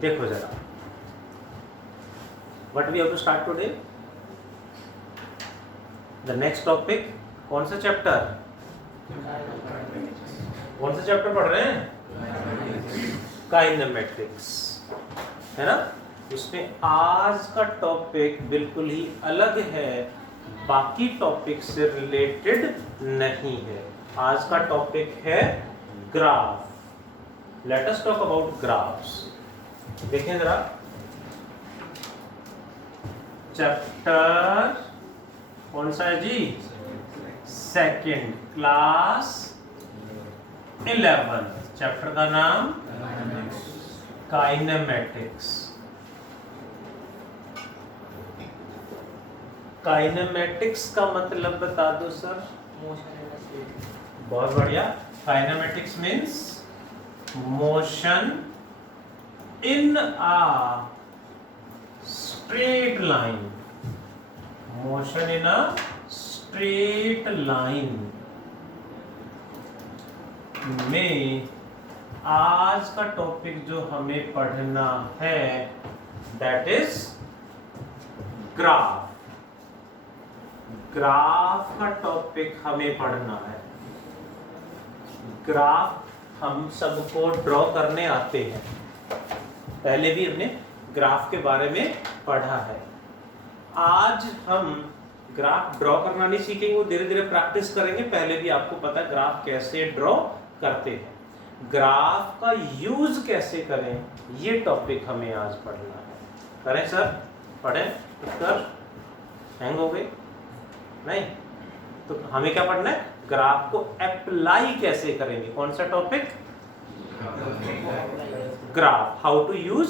देखो जरा, what we have to start today, the next topic. कौन सा चैप्टर पढ़ रहे हैं? काइनेमेटिक्स, है ना। उसमें आज का टॉपिक बिल्कुल ही अलग है, बाकी टॉपिक से रिलेटेड नहीं है। आज का टॉपिक है graph. Late us talk about graphs. देखें जरा, चैप्टर कौन सा है जी? Second, class 11। चैप्टर का नाम काइनेमेटिक्स। काइनेमेटिक्स का मतलब बता दो सर। बहुत बढ़िया। Kinematics means motion in a straight line. Motion in a straight line में आज का टॉपिक जो हमें पढ़ना है दैट इज ग्राफ। ग्राफ का टॉपिक हमें पढ़ना है। ग्राफ हम सबको ड्रॉ करने आते हैं, पहले भी हमने ग्राफ के बारे में पढ़ा है। आज हम ग्राफ ड्रॉ करना नहीं सीखेंगे, वो धीरे धीरे प्रैक्टिस करेंगे। पहले भी आपको पता है ग्राफ कैसे ड्रॉ करते हैं, ग्राफ का यूज कैसे करें, ये टॉपिक हमें आज पढ़ना है। करें सर? पढ़ें? उत्तर हैंग हो गए? नहीं तो हमें क्या पढ़ना है? ग्राफ को अप्लाई कैसे करेंगे। कौन सा topic? Graph, how to use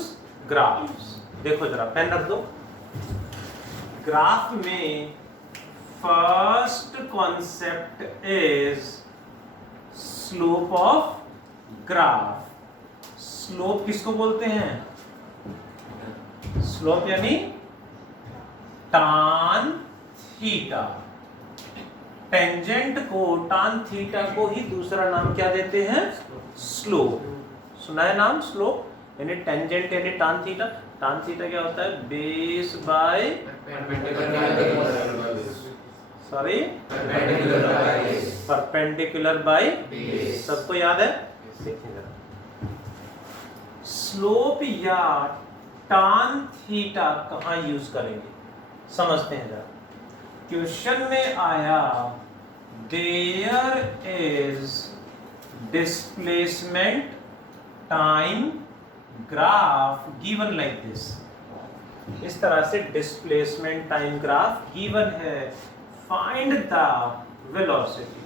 graphs. देखो जरा, पेन रख दो। ग्राफ में first concept is slope of graph. Slope किसको बोलते हैं? स्लोप यानी टान थीटा। टेंजेंट को, टान थीटा को ही दूसरा नाम क्या देते हैं? स्लोप। सुना है नाम स्लोप? यानी टेंजेंट यानी टान थीटा। टान थीटा क्या होता है? Base by perpendicular by base. सबको याद है? देखिए जरा, स्लोप या टान थीटा कहाँ यूज करेंगे समझते हैं जरा। क्वेश्चन में आया there is displacement time graph given like this. इस तरह से डिस्प्लेसमेंट टाइम ग्राफ गिवन है। Find the velocity.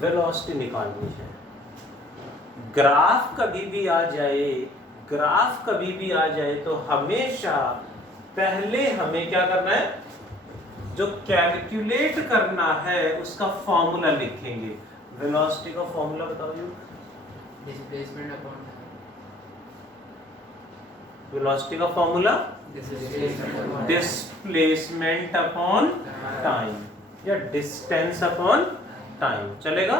वेलोसिटी निकालनी है। ग्राफ कभी भी आ जाए तो हमेशा पहले हमें क्या करना है? जो कैलकुलेट करना है उसका फॉर्मूला लिखेंगे। वेलोसिटी का फॉर्मूला बताओ। डिस्प्लेसमेंट अपॉन वेलोसिटी का फॉर्मूला डिस्प्लेसमेंट अपॉन टाइम या डिस्टेंस अपॉन टाइम चलेगा।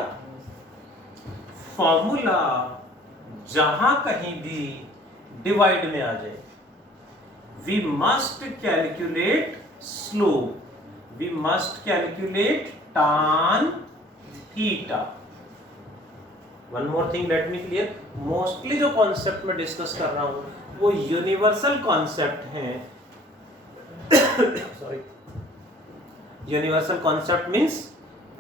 फॉर्मूला जहां कहीं भी डिवाइड में आ जाए, we must calculate slope, we must calculate tan theta. One more thing let me clear. Mostly जो कॉन्सेप्ट में डिस्कस कर रहा हूं वो यूनिवर्सल कॉन्सेप्ट हैं। Sorry, universal concept means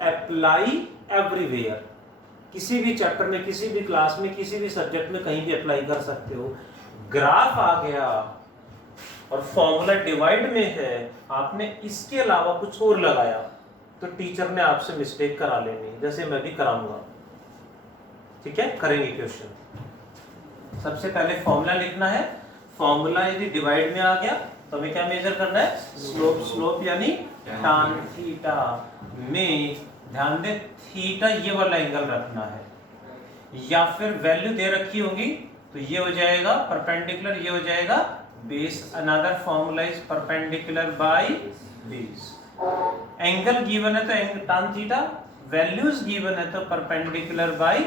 apply everywhere. किसी भी चैप्टर में, किसी भी क्लास में, किसी भी सब्जेक्ट में कहीं भी अप्लाई कर सकते हो। ग्राफ आ गया और फॉर्मूला डिवाइड में है, आपने इसके अलावा कुछ और लगाया तो टीचर ने आपसे मिस्टेक करा लेनी, जैसे मैं भी कराऊंगा। ठीक है, करेंगे क्वेश्चन। सबसे पहले फॉर्मूला लिखना है। फॉर्मूला यदि डिवाइड में आ गया तो हमें क्या मेजर करना है? स्लोप। स्लोप यानी tan थीटा में ध्यान दे थीटा ये वाला एंगल रखना है, या फिर वैल्यू दे रखी होगी तो ये हो जाएगा परपेंडिकुलर, ये हो जाएगा base. Another formula is perpendicular by base. Angle given है तो tan थीटा, वैल्यूज गिवन है तो परपेंडिकुलर बाय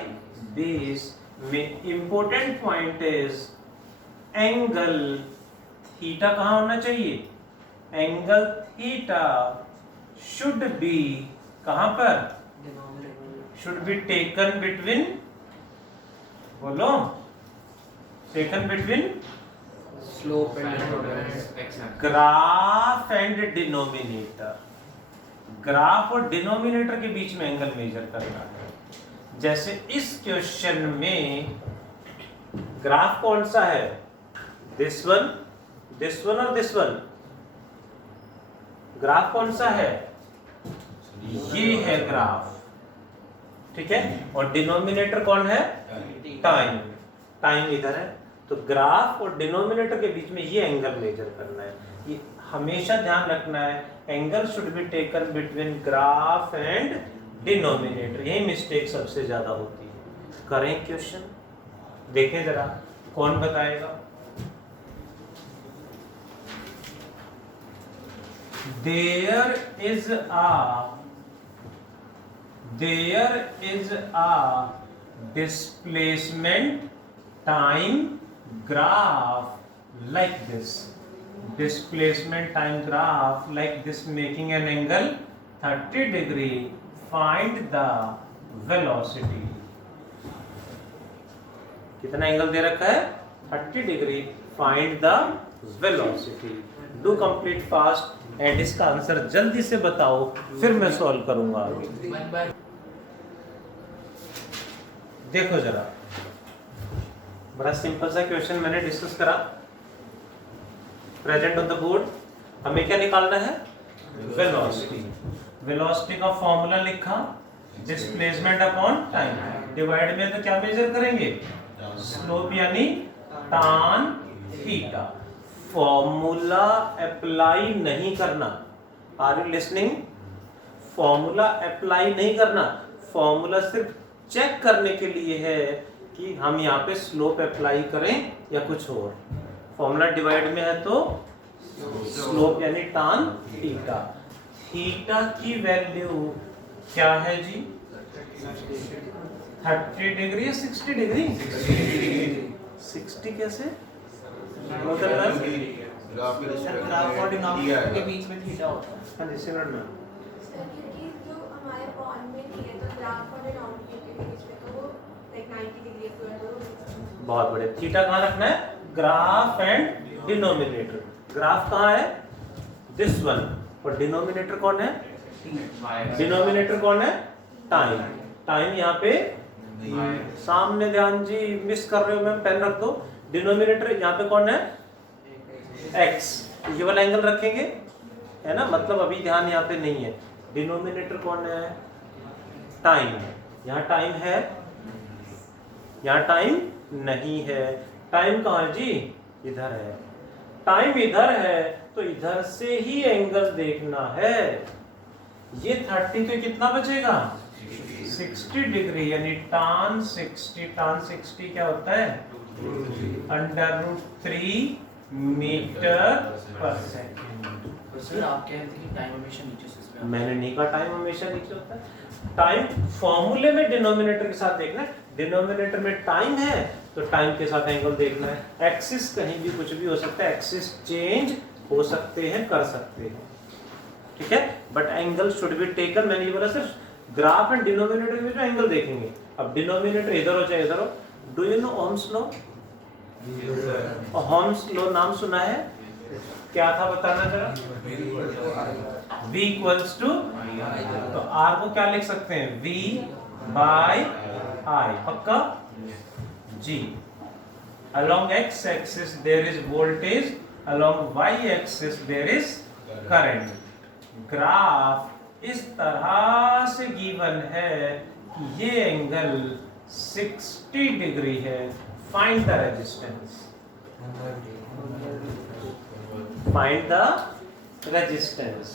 बेस। में important point is angle theta कहाँ होना चाहिए? एंगल थीटा शुड बी कहाँ पर? शुड बी टेकन बिटवीन, बोलो, taken between slope and graph and denominator. Graph और डिनोमिनेटर के बीच में एंगल मेजर करना है। जैसे इस क्वेश्चन में ग्राफ कौन सा है? दिस वन और दिस वन। ग्राफ कौन सा है? ये है ग्राफ, ठीक है। और डिनोमिनेटर कौन है? टाइम। टाइम इधर है, तो ग्राफ और डिनोमिनेटर के बीच में ये एंगल मेजर करना है। ये हमेशा ध्यान रखना है, angle should be taken between graph and denominator. यही मिस्टेक सबसे ज्यादा होती है। करें क्वेश्चन, देखें जरा कौन बताएगा। There is a displacement time graph like this. Displacement time graph like this making an angle 30 degree. Find the velocity. कितना एंगल दे रखा है? 30 degree. Find the velocity. Do complete fast and इसका आंसर जल्दी से बताओ, फिर मैं सॉल्व करूंगा आगे। देखो जरा, बड़ा सिंपल सा क्वेश्चन मैंने डिस्कस करा। प्रेजेंट ऑन द बोर्ड हमें क्या निकालना है? वेलोसिटी। वेलोसिटी का फॉर्मूला लिखा, डिस्प्लेसमेंट अपॉन टाइम। डिवाइड में तो क्या मेजर करेंगे? स्लोप यानी tan थीटा। फॉर्मूला अप्लाई नहीं करना। Are you listening? Formula apply नहीं करना। फॉर्मूला सिर्फ चेक करने के लिए है कि हम यहाँ पे स्लोप अप्लाई करें या कुछ और। फॉर्मूला डिवाइड में है तो स्लोप यानी tan थीटा। थीटा की वैल्यू क्या है जी? 30 डिग्री या 60 डिग्री? 60 कैसे? ग्राफ और डिनोमिनेटर के बीच में थीटा होता है। हाँ जी, सिमरन मैम। सर क्योंकि जो हमारे बॉन्ड में नहीं है तो ग्राफ और डिनोमिनेटर के बीच में तो वो लाइक 90 डिग्री तो बहुत बढ़िया। थीटा कहाँ रखना है? Graph and denominator. ग्राफ कहाँ है? This one. और डिनोमिनेटर कौन है? डिनोमिनेटर कौन है? टाइम। टाइम यहाँ पे सामने, ध्यान जी, मिस कर रहे हो मैम, पेन रख दो। डिनोमिनेटर यहाँ पे कौन है? x। ये वाला एंगल रखेंगे, है ना, मतलब अभी ध्यान यहाँ पे नहीं है। डिनोमिनेटर कौन है? टाइम। यहाँ टाइम है, यहाँ टाइम नहीं है। टाइम कहाँ है जी? इधर है। टाइम इधर है तो इधर से ही एंगल देखना है। ये 30 तो कितना बचेगा? 60 डिग्री, यानी tan 60। tan 60 क्या होता है? √3 मीटर पर सेकेंड। सर आप कह रहे थे कि टाइम हमेशा नीचे से इसमें आता है। मैंने नहीं कहा टाइम हमेशा नीचे होता है। टाइम फॉर्मूले में डिनोमिनेटर के साथ देखना है। डिनोमिनेटर में टाइम है तो टाइम के साथ एंगल देखना है। एक्सिस कहीं भी कुछ भी हो सकता है, एक्सिस चेंज हो सकते हैं, कर सकते हैं, ठीक है। But angle should be taken, मैंने ये बोला सिर्फ ग्राफ एंड डिनोमिनेटर के बीच में एंगल देखेंगे। अब डिनोमिनेटर इधर हो चाहे इधर हो। Do you know Ohm's law? Ohm's law नाम सुना है? क्या था बताना जरा। V इक्वल्स टू, तो R को क्या लिख सकते हैं? V बाय I, पक्का जी। Along x axis there is voltage, along y axis there is current. Graph इस तरह से गिवन है कि ये एंगल 60 डिग्री है। Find the resistance. Find the resistance.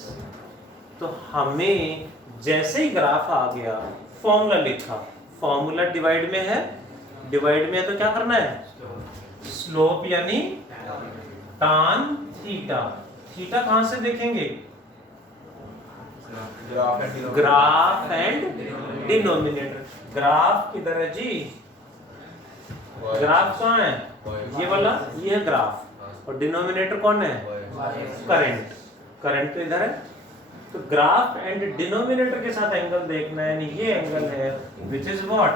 तो हमें जैसे ही ग्राफ आ गया, फॉर्मूला लिखा। फॉर्मूला डिवाइड में है, डिवाइड में है तो क्या करना है? स्लोप यानी tan थीटा। थीटा कहां से देखेंगे? Graph and denominator. ग्राफ किधर है जी? ग्राफ कहाँ है? ये वाला, ये है ग्राफ, और डिनोमिनेटर कौन है? करंट। करंट तो इधर है, तो ग्राफ एंड डिनोमिनेटर के साथ एंगल देखना है, यानी ये एंगल है विच इज व्हाट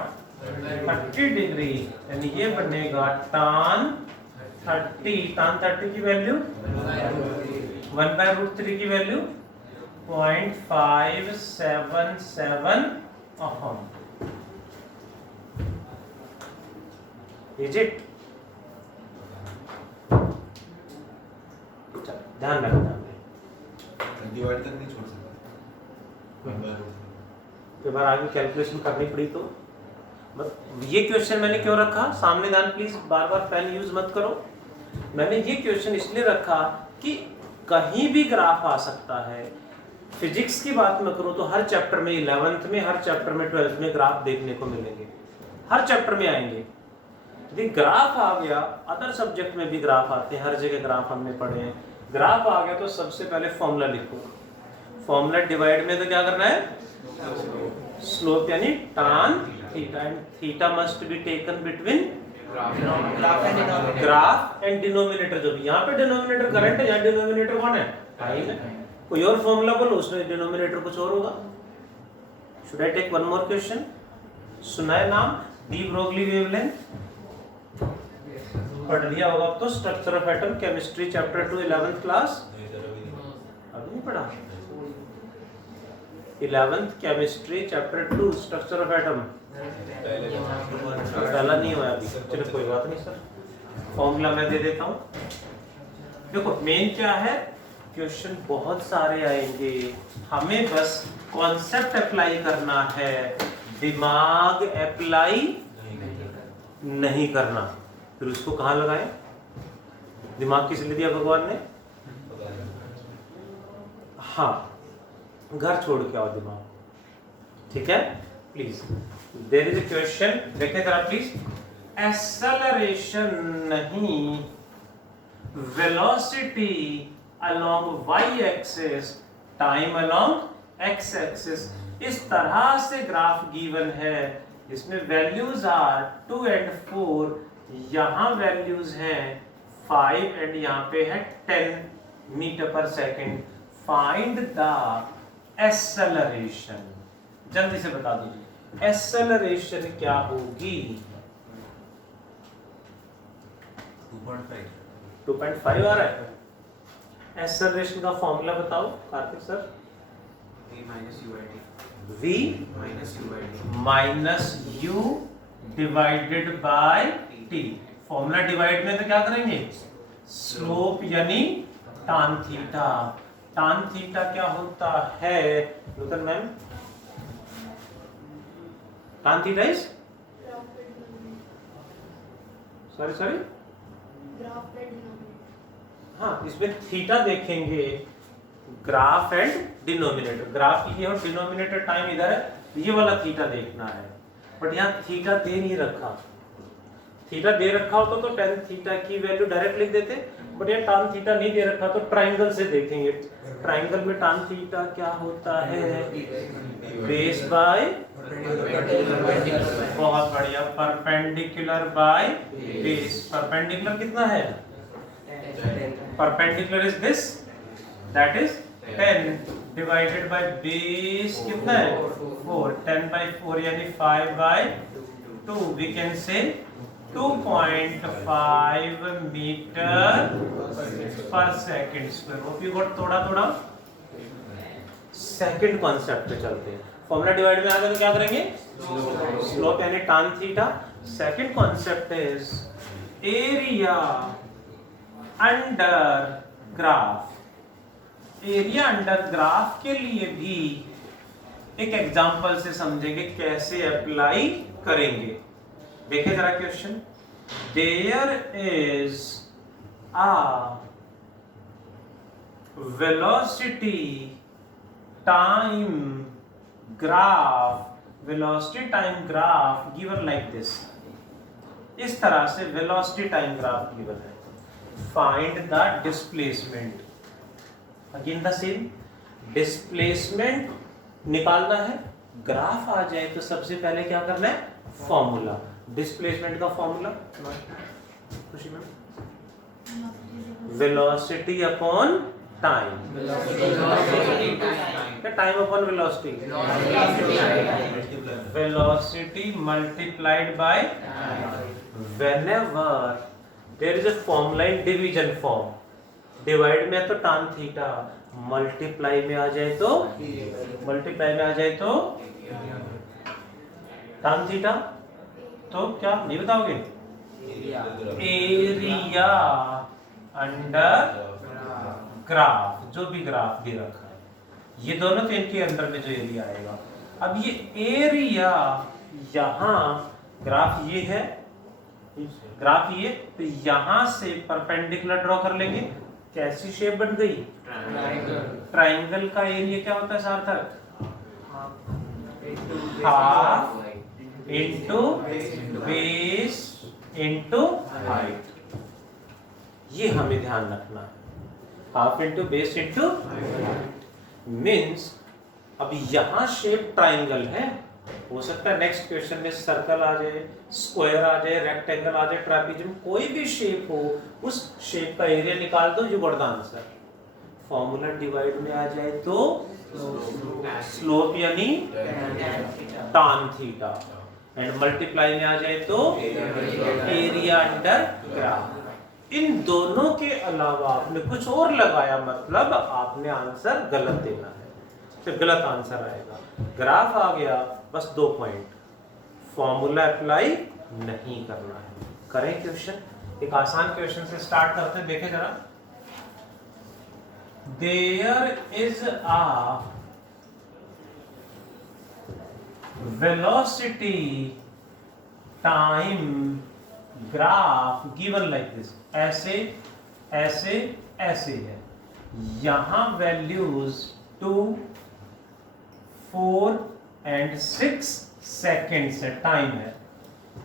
30 डिग्री, यानी ये बनेगा tan 30। tan 30 की वैल्यू 1/√3 की वैल्यू 0.577 ओहम। Is it? ध्यान रखना, डिवाइड तक नहीं छोड़ सकता। एक बार आगे कैलकुलेशन करनी पड़ी तो बस। ये क्वेश्चन मैंने क्यों रखा सामने, ध्यान प्लीज, बार बार पेन यूज मत करो। मैंने ये क्वेश्चन इसलिए रखा कि कहीं भी ग्राफ आ सकता है। फिजिक्स की बात मैं करूं तो हर चैप्टर में 11th में, हर चैप्टर में 12th में ग्राफ देखने को मिलेंगे, हर चैप्टर में आएंगे। यदि ग्राफ आ गया, अदर सब्जेक्ट में भी ग्राफ आते हैं, हर जगह ग्राफ हमने पढ़े हैं। ग्राफ आ गया तो सबसे पहले फॉर्मूला लिखो। फॉर्मूला डिवाइड में तो क्या करना है? स्लोप यानी tan theta, and theta must be taken between graph and denominator. जो भी यहाँ पे डिनोमिनेटर करंट है, यहाँ डिनोमिनेटर कौन है? टाइम है। कोई और फॉर्मूला बोलो, उसमें डिनोमिनेटर कुछ और होगा। Should I take one more question? सुना है नाम डी ब्रोगली वेवलेंथ? पढ़ लिया होगा अब तो, structure of atom, chemistry chapter 2 11th class. अभी नहीं पढ़ा? 11th chemistry chapter 2 structure of atom पहला नहीं हुआ अभी। चलो कोई बात नहीं सर, फॉर्मूला मैं दे देता हूँ। देखो मेन क्या है, क्वेश्चन बहुत सारे आएंगे, हमें बस कॉन्सेप्ट अप्लाई करना है, दिमाग अप्लाई नहीं करना। फिर उसको कहाँ लगाएं? दिमाग किस लिए दिया भगवान ने? हाँ, घर छोड़ के आओ दिमाग, ठीक है? Please, there is a question, देखिए जरा प्लीज। एक्सेलरेशन नहीं, velocity along y axis, time along x axis, इस तरह से ग्राफ गिवन है। इसमें वैल्यूज आर 2 and 4, यहाँ वैल्यूज हैं 5 एंड यहाँ पे है 10 metre per second. Find the acceleration, जल्दी से बता दीजिए एक्सेलरेशन क्या होगी? 2.5 आ रहा है। एक्सेलरेशन का फॉर्मूला बताओ Kartik sir. V minus UIT. V Minus UIT. Minus U divided by T। Formula divide में तो क्या करेंगे? स्लोप यानी tan थीटा। tan थीटा क्या होता है लुथन ma'am? tan theta is sorry हाँ, इसमें थीटा देखेंगे, ग्राफ एंड डिनोमिनेटर। ग्राफ ये और डिनोमिनेटर टाइम इधर है, ये वाला थीटा देखना है। बट यहाँ थीटा दे नहीं रखा। थीटा दे रखा होता तो tan थीटा की वैल्यू डायरेक्ट लिख देते, बट ये tan थीटा नहीं दे रखा तो ट्राइंगल से देखेंगे। ट्राइंगल में tan थीटा क्या होता है? बेस बाय, बहुत बढ़िया, परपेंडिकुलर बाय बेस। परपेंडिकुलर कितना है? Perpendicular is this, that is 10 divided by base कितना है? 4। 10/4 यानी 5/2। We can say 2.5 metre per second square. Hope you got थोड़ा। सेकंड कॉन्सेप्ट पे चलते हैं। फॉर्मूला डिवाइड में आ गया तो क्या करेंगे? स्लोप यानी tan theta. Second concept is area under graph. Area under graph के लिए भी एक एग्जांपल से समझेंगे कैसे अप्लाई करेंगे। देखिए जरा question. There is a velocity time graph, velocity time graph given like this. इस तरह से वेलोसिटी टाइम ग्राफ गिवन है। Find the displacement. Again the same, displacement निकालना है। ग्राफ आ जाए तो सबसे पहले क्या करना है? फॉर्मूला। डिस्प्लेसमेंट का फॉर्मूला खुशी ma'am? Velocity upon time, time upon velocity, velocity multiplied by whenever there is a formula in division form, divide में है तो tan थीटा, मल्टीप्लाई में आ जाए तो tan थीटा, तो क्या नहीं बताओगे? एरिया अंडर ग्राफ, जो भी ग्राफ दे रखा है, ये दोनों तो इनके अंदर में जो एरिया आएगा। अब ये एरिया यहाँ ग्राफ ये है, ग्राफ ये, तो यहां से परपेंडिकुलर ड्रॉ कर लेंगे। कैसी शेप बन गई? ट्राइंगल का एरिया क्या होता है सार्थक? Half into base into height. ये हमें ध्यान रखना है, half into base into means. अब यहां शेप ट्राइंगल है, हो सकता है नेक्स्ट क्वेश्चन में सर्कल आ जाए, स्क्वायर आ जाए, रेक्टेंगल आ जाए, ट्रापेजियम, कोई भी शेप हो, उस शेप का एरिया निकाल दो, you got the answer. Formula divide में आ जाए तो स्लोप यानी tan थीटा, एंड मल्टीप्लाई में आ जाए तो एरिया अंडर ग्राफ। इन दोनों के अलावा आपने कुछ और लगाया, मतलब आपने आंसर गलत देना है, तो गलत आंसर आएगा। ग्राफ आ गया, बस 2 पॉइंट, फॉर्मूला अप्लाई नहीं करना है। करें क्वेश्चन, एक आसान क्वेश्चन से स्टार्ट करते हैं, देखें जरा। There is a velocity time graph given like this, ऐसे ऐसे ऐसे है, यहां वैल्यूज 2, 4 एंड 6 सेकेंड्स है, टाइम है,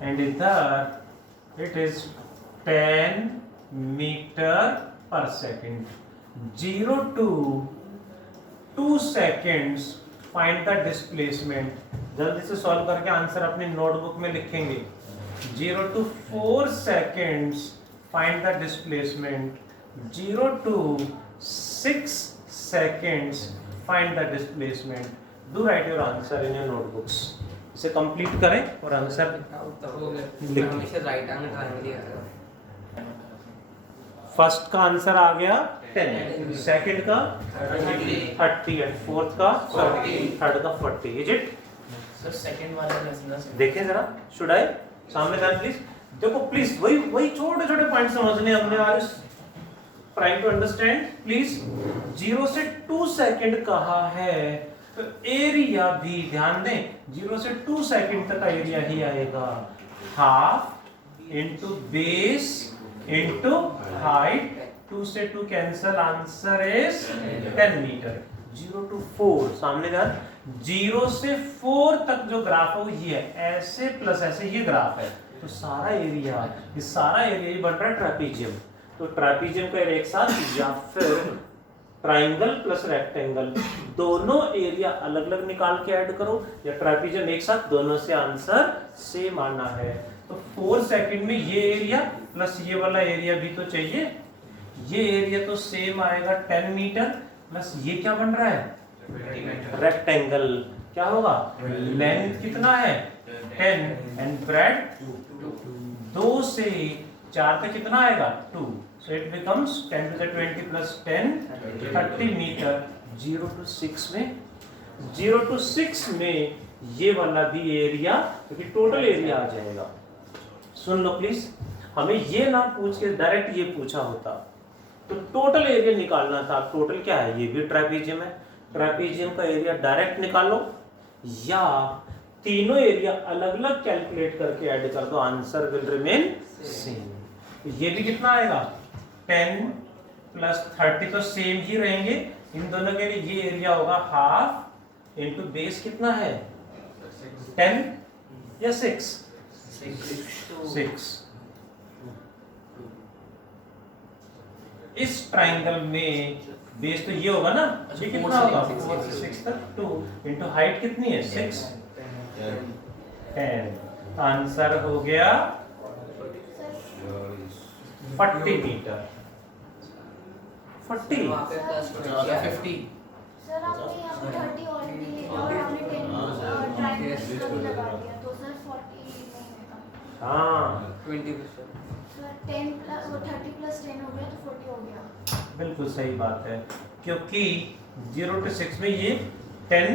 एंड इधर it is 10 metre per second. 0 to 2 seconds find the displacement. जल्दी से सॉल्व करके आंसर अपनी नोटबुक में लिखेंगे। 0 to 4 seconds find the displacement. 0 to 6 seconds find the displacement. Do write your answer in your notebooks. इसे complete करें और answer लिखें। राइट एंगल ट्रायंगल दिया है। फर्स्ट का आंसर आ गया 10, सेकंड का 30 एंड फोर्थ का 40, थर्ड का 40। Is it? सर सेकंड वाला लेसन देखें जरा, शुड आई सामने ध्यान प्लीज देखो, प्लीज वही छोटे छोटे पॉइंट समझने हमने आज ट्राइंग टू अंडरस्टैंड प्लीज। 0 से 2 सेकंड कहा है, तो एरिया भी ध्यान दें, 0 से 2 सेकंड तक का एरिया ही आएगा। Half into base into height, 2 से 2 cancel, answer is 10 metre. 0 to 4 सामने ध्यान, 0 से 4 तक जो ग्राफ है वो ये है, ऐसे प्लस ऐसे ये ग्राफ है, तो सारा एरिया, ये सारा एरिया ये बन रहा है ट्रापेजियम। तो ट्रापेजियम का एरिया एक साथ, या फिर ट्राइंगल प्लस रेक्टेंगल, दोनों एरिया अलग अलग निकाल के ऐड करो, या ट्रापेजियम एक साथ, दोनों से आंसर सेम आना है। तो 4 सेकंड में ये एरिया प्लस ये वाला एरिया भी तो चाहिए, ये एरिया तो सेम आएगा 10 मीटर, प्लस ये क्या बन रहा है रेक्टेंगल, क्या होगा लेंथ कितना है 10 एंड ब्रेड 2 से 4 तक कितना आएगा 2, so it becomes 10 to the 20 plus 10 30 metre. 0 to 6 में, 0 to 6 में ये वाला भी एरिया, क्योंकि टोटल एरिया आ जाएगा। सुन लो प्लीज, हमें ये ना पूछ के डायरेक्ट ये पूछा होता तो टोटल एरिया निकालना था। टोटल क्या है, ये भी ट्रापेजियम है, ट्रापेजियम का एरिया डायरेक्ट निकालो, या तीनों एरिया अलग अलग कैलकुलेट करके ऐड कर दो, आंसर विल रिमेन सेम। ये भी कितना आएगा 10 प्लस 30 तो सेम ही रहेंगे, इन दोनों के लिए ये एरिया होगा हाफ इंटू बेस कितना है 10 या 6 इस ट्राइंगल में बेस तो ये होगा ना, ये कितना होगा 4 से 6 तक 2 इंटू हाइट कितनी है 6 10। आंसर हो गया 40 मीटर 40 वहाँ पे प्लस 50 सर आपने यहाँ पे 30 ऑलरेडी लिया और आपने 10 ट्रायंगल का भी लगा दिया तो सर 40 नहीं होगा। हाँ 20%। सर 10 प्लस वो 30 प्लस 10 हो गया तो 40 हो गया। बिल्कुल सही बात है, क्योंकि 0 to 6 में ये 10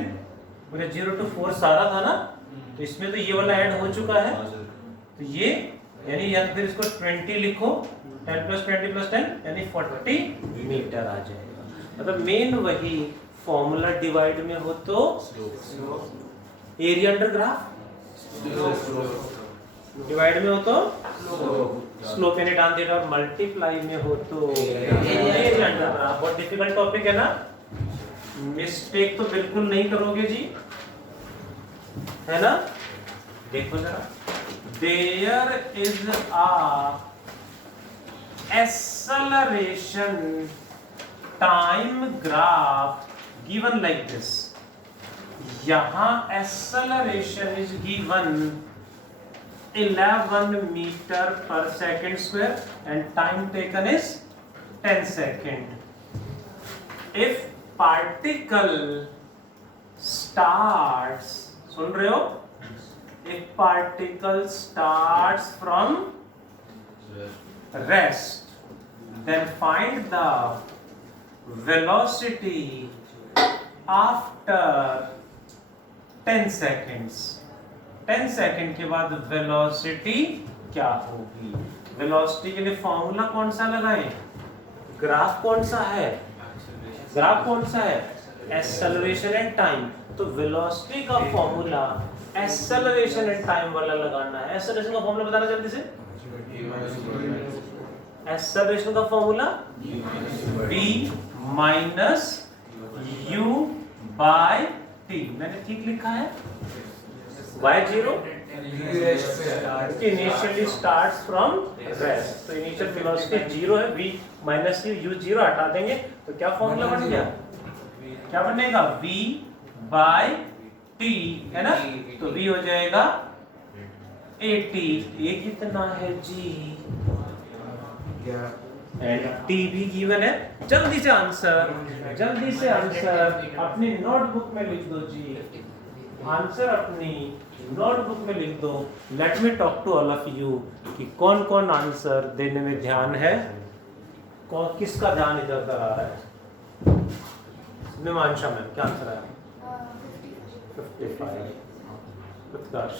पूरे 0 to 4 सारा था ना, तो इसमें तो ये वाला ऐड हो चुका है, तो ये यानी या तो फिर इसको 20 लिखो, 10 plus 20 plus 10 यानी 40 मीटर आ जाएगा। मतलब मेन वही फॉर्मूला डिवाइड में हो तो एरिया अंडर ग्राफ, डिवाइड में हो तो स्लोप यानी tan थीटा, और मल्टीप्लाई में हो तो एरिया अंडर ग्राफ। बहुत डिफिकल्ट टॉपिक है ना, मिस्टेक तो बिल्कुल नहीं करोगे जी, है ना। देखो जरा, there is a acceleration time graph given like this. यहाँ acceleration is given 11 meter per second square and time taken is 10 second. If particle starts, सुन रहे हो? If particle starts from rest, then find the velocity after 10 seconds. 10 second के बाद velocity क्या होगी? Velocity के लिए formula कौन सा लगाएं? ग्राफ कौन सा है? ग्राफ कौन सा है? Acceleration and time. तो वेलोसिटी का फॉर्मूला एक्सेलरेशन एंड टाइम वाला लगाना है। एक्सेलरेशन का फॉर्मूला बताना जल्दी से। एक्सेलरेशन का formula v minus u by t। मैंने ठीक लिखा है? y0 initially starts from rest, तो इनिशियल वेलोसिटी 0 है, v माइनस u 0 हटा देंगे तो क्या फॉर्मूला बन गया? क्या बनेगा? v बाय t, है ना। तो v हो जाएगा 80। ये कितना है जी? एंड t भी गिवन है। जल्दी से आंसर, जल्दी से आंसर अपनी नोटबुक में लिख दो जी। आंसर अपनी नोटबुक में लिख दो। Let me talk to all of you कि कौन कौन आंसर देने में ध्यान है, कौन किसका ध्यान इधर उधर आ रहा है। निमांशा मैम क्या आंसर आया? 55। उत्कर्ष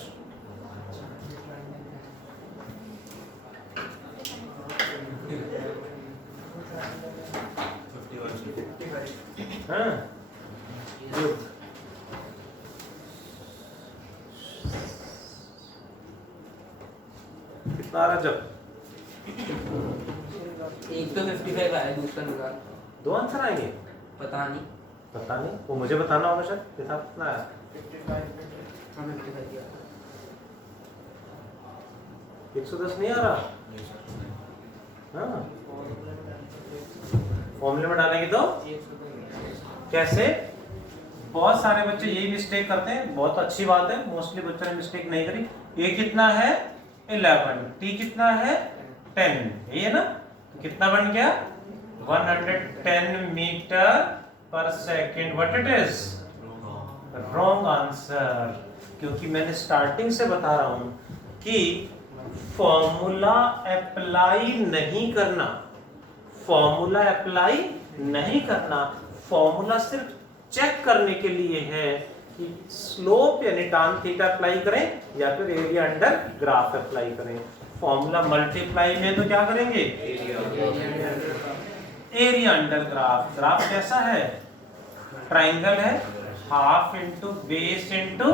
हाँ गुड। कितना आ रहा जब? एक तो 55 आया, दूसरा निकाल। दो आंसर आएंगे? पता नहीं। पता नहीं, वो मुझे बताना होगा शायद। कितना आया? 55 दिया। 110 नहीं आ रहा? हाँ फॉर्मूले में डालेंगे तो कैसे? बहुत सारे बच्चे यही मिस्टेक करते हैं, बहुत अच्छी बात है, मोस्टली बच्चों ने मिस्टेक नहीं करी। ये कितना है? 11, t कितना है? 10, ये है ना। तो कितना बन गया? 110 metre per second. What it is? Wrong answer, क्योंकि मैंने स्टार्टिंग से बता रहा हूं कि फॉर्मूला अप्लाई नहीं करना, फॉर्मूला अप्लाई नहीं करना, फॉर्मूला सिर्फ चेक करने के लिए है कि स्लोप यानी tan थीटा अप्लाई करें या फिर एरिया अंडर ग्राफ अप्लाई करें। फॉर्मूला मल्टीप्लाई में तो क्या करेंगे? Area under graph. ग्राफ कैसा है? ट्राइंगल है, half into base into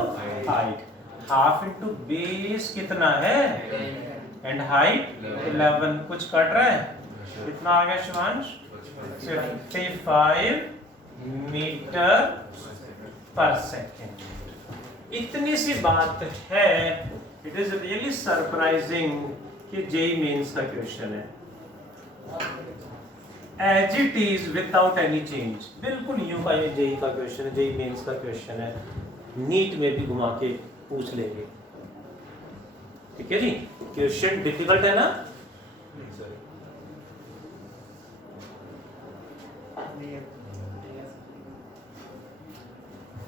height. Half into base कितना है? And height 11। कुछ कट रहा है? कितना आ गया शिवांश? 55 metre per second. इतनी सी बात है। इट इज रियली सरप्राइजिंग कि जेई मेंस का क्वेश्चन है as it is without any change. बिल्कुल यूं का ये जेई का क्वेश्चन है, जेई मेंस का क्वेश्चन है। नीट में भी घुमा के पूछ लेंगे। ठीक है जी। क्वेश्चन डिफिकल्ट है ना?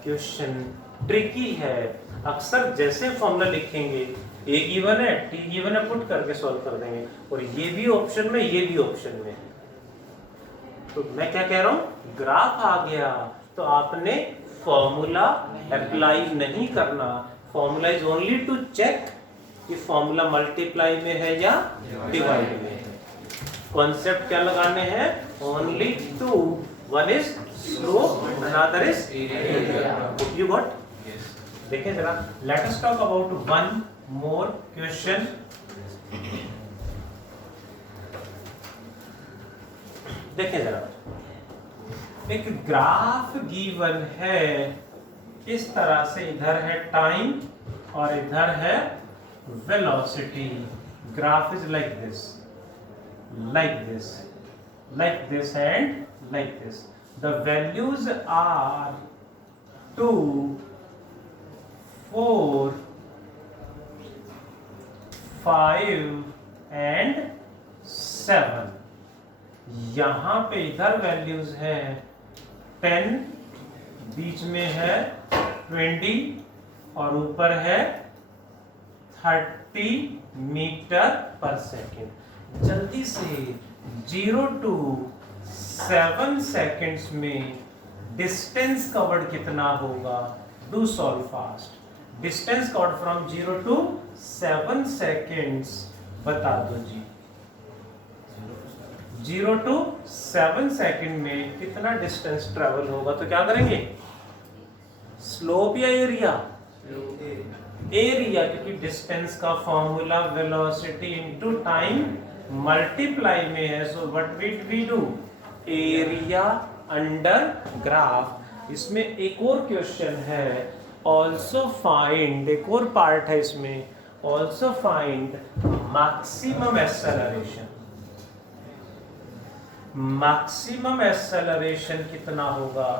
क्वेश्चन ट्रिकी है। अक्सर जैसे फॉर्मूला लिखेंगे, ए गिवन है, टी गिवन है, पुट करके सॉल्व कर देंगे, और ये भी ऑप्शन में, ये भी ऑप्शन में। तो मैं क्या कह रहा हूं, ग्राफ आ गया तो आपने फॉर्मूला अप्लाई नहीं करना। Formula is only to check कि फॉर्मूला मल्टीप्लाई में है या डिवाइड में है। कॉन्सेप्ट क्या लगाने हैं, only two, one is slope, another is area. You got? देखें जरा, let us talk about one more question. देखें जरा, एक ग्राफ गिवन है, इस तरह से इधर है टाइम और इधर है velocity. Graph is like this, like this and like this. The values are 2, 4, 5 and 7. यहाँ पे इधर वैल्यूज हैं 10, बीच में है 20 और ऊपर है 30 मीटर पर सेकेंड। जल्दी से 0 to 7 सेकेंड्स में डिस्टेंस कवर्ड कितना होगा? Do solve fast. Distance covered from 0 to 7 seconds बता दो जी। 0 to 7 सेकेंड में कितना डिस्टेंस ट्रेवल होगा? तो क्या करेंगे, स्लोप या एरिया? एरिया, क्योंकि डिस्टेंस का formula velocity into time multiply में है। So what we do, area under graph. इसमें एक और क्वेश्चन है, ऑल्सो फाइंड, एक और पार्ट है इसमें, also find maximum acceleration. Maximum acceleration कितना होगा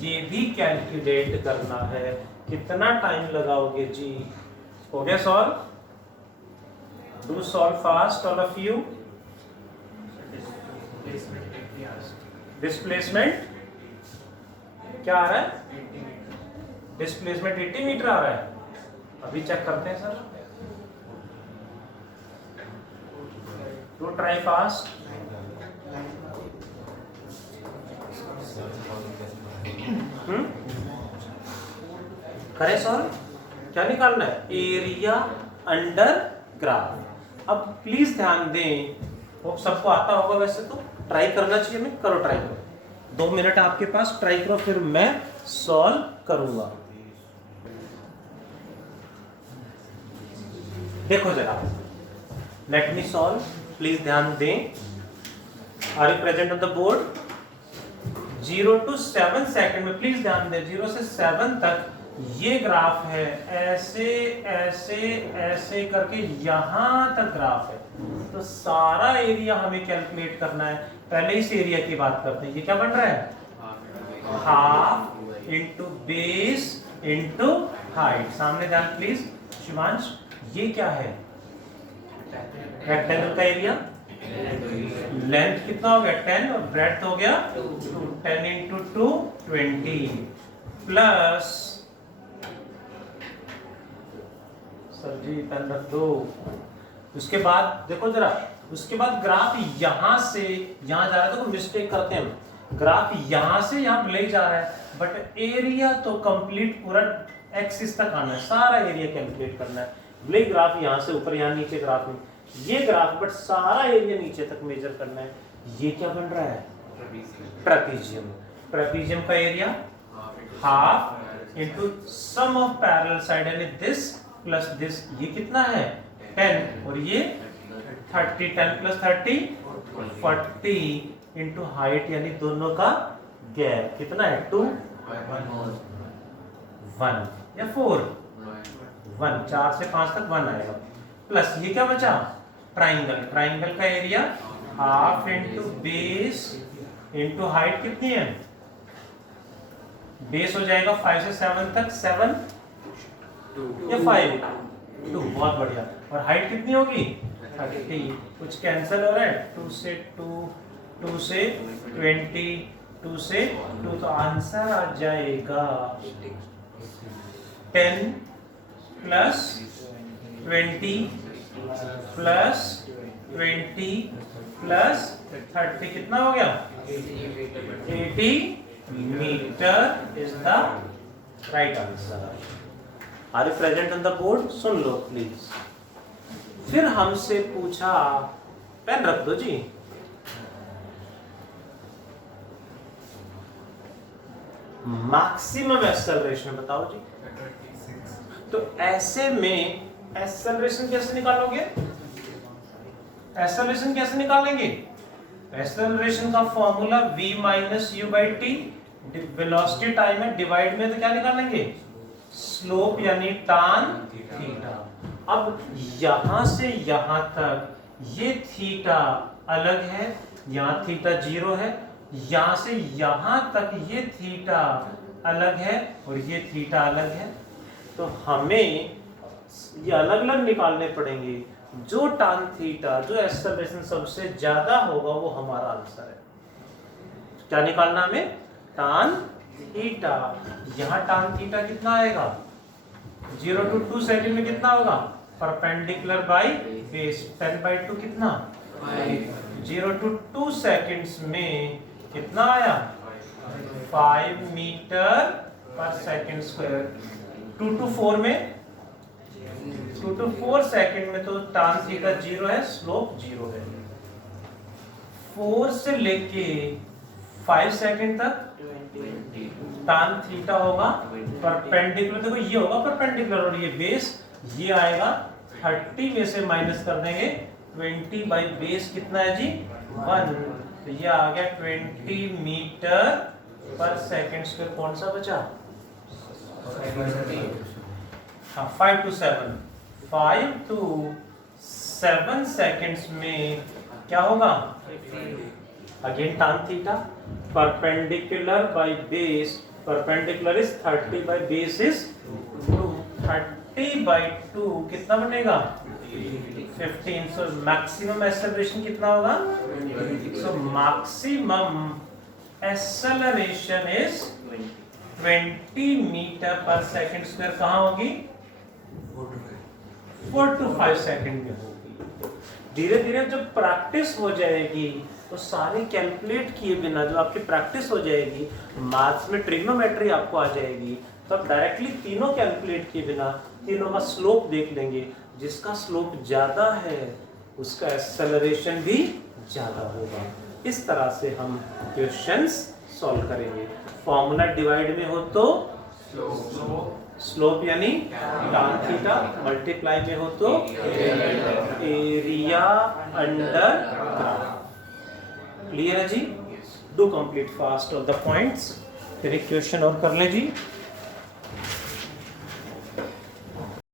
ये भी कैलकुलेट करना है। कितना टाइम लगाओगे जी? हो गया solve? Do solve fast all of you. Displacement क्या आ रहा है? डिस्प्लेसमेंट 80 मीटर आ रहा है। अभी चेक करते हैं सर। Do try fast. करें सर, क्या निकालना है? Area under graph. अब प्लीज ध्यान दें, वो सबको आता होगा वैसे तो, ट्राई करना चाहिए। मैं करो, ट्राई करो, 2 मिनट आपके पास, ट्राई करो, फिर मैं सॉल्व करूंगा। देखो जरा, लेट मी सॉल्व, प्लीज ध्यान दें। Are you present on the board? 0 to 7 second में प्लीज ध्यान दें, 0 से 7 तक ये ग्राफ है, ऐसे ऐसे ऐसे करके यहां तक ग्राफ है। तो सारा एरिया हमें कैलकुलेट करना है। पहले इस एरिया की बात करते हैं। ये क्या बन रहा है? Half into base into height. सामने ध्यान प्लीज शिवांश, ये क्या है? रेक्टेंगल का एरिया। लेंथ कितना हो गया? 10 और ब्रेड्थ हो गया 2। 10 इंटू 2 20 प्लस, सर जी पेन रख दो। उसके बाद देखो जरा, उसके बाद ग्राफ यहां से यहां जा रहा है। देखो मिस्टेक करते हैं हम, ग्राफ यहां से यहां ले जा रहा है, बट एरिया तो कंप्लीट पूरा एक्सिस तक आना है, सारा एरिया कैलकुलेट करना है। भले ग्राफ यहां से ऊपर यहां नीचे ग्राफ में ये ग्राफ, बट सारा एरिया नीचे तक मेजर करना है। ये क्या बन रहा है? ट्रेपीजियम। ट्रेपीजियम का area half into sum of parallel side यानी दिस प्लस दिस। ये कितना है? 10 और ये 30। 10 प्लस 30 40 इंटू हाइट यानी दोनों का गैप कितना है? 2 1 या 4 1। 4 से 5 तक 1 आएगा। प्लस ये क्या बचा? ट्राइंगल। ट्राइंगल का area half into base into height कितनी है? बेस हो जाएगा 5 से 7 तक 7 या 5 2। बहुत बढ़िया। और हाइट कितनी होगी? 30। कुछ कैंसिल हो रहा है? 2 से 2 2 से 20 2 से 2, तो आंसर आ जाएगा 10 प्लस 20 प्लस 20 प्लस 30 कितना हो गया? 80 metre is the right answer. Are you present on the board? सुन लो प्लीज। फिर हमसे पूछा, पेन रख दो जी। मैक्सिमम एक्सेलरेशन बताओ जी। तो ऐसे में एक्सेलरेशन कैसे निकालोगे? एक्सेलरेशन कैसे निकालेंगे? एक्सेलरेशन का formula v minus you by T, velocity time है, डिवाइड में तो क्या निकालेंगे? स्लोप यानी tan थीटा। अब यहां से यहां तक ये थीटा अलग है, यहाँ थीटा 0 है, यहां से यहां तक ये थीटा अलग है और ये थीटा अलग है। तो हमें ये अलग अलग निकालने पड़ेंगे। जो tan थीटा, जो एक्सेलरेशन सबसे ज्यादा होगा वो हमारा आंसर है। क्या निकालना हमें? tan theta. यहाँ tan थीटा कितना आएगा? 0 to 2 सेकंड में कितना होगा? परपेंडिकुलर बाई बेस 10/2 कितना? 0 to 2 सेकंड्स में कितना आया? 5 metre per second square. 2 to 4 में 2 to 4 सेकंड में तो tan थीटा 0 है, स्लोप 0 है। 4 से लेके 5 सेकंड तक tan थीटा होगा परपेंडिकुलर, देखो ये होगा परपेंडिकुलर और ये बेस, ये आएगा 30 में से माइनस कर देंगे 20 बाई बेस कितना है जी? 1, तो ये आ गया 20 मीटर पर सेकंड स्क्वायर। कौन सा बचा? हाँ, 5 to 7, 5 to 7 सेकंड्स में क्या होगा? Again tan theta, perpendicular by base, perpendicular is 30 by base is 2, 30/2 कितना बनेगा? 15। सो मैक्सिमम एक्सेलरेशन कितना होगा? So maximum acceleration is 20 metre per second square. कहाँ होगी? 4 to 5 सेकंड में होगी। धीरे धीरे जब प्रैक्टिस हो जाएगी तो सारे कैलकुलेट किए बिना, जो आपकी प्रैक्टिस हो जाएगी, मैथ्स में ट्रिग्नोमेट्री आपको आ जाएगी, तो आप डायरेक्टली तीनों कैलकुलेट किए बिना तीनों का स्लोप देख लेंगे। जिसका स्लोप ज्यादा है उसका एक्सेलरेशन भी ज्यादा होगा। इस तरह से हम क्वेश्चंस सॉल्व करेंगे। फॉर्मूला डिवाइड में हो तो स्लोप यानी tan थीटा, मल्टीप्लाई में हो तो एरिया अंडर ग्राफ। क्लियर है जी? Do complete fast all the points. फिर एक क्वेश्चन और कर ले जी।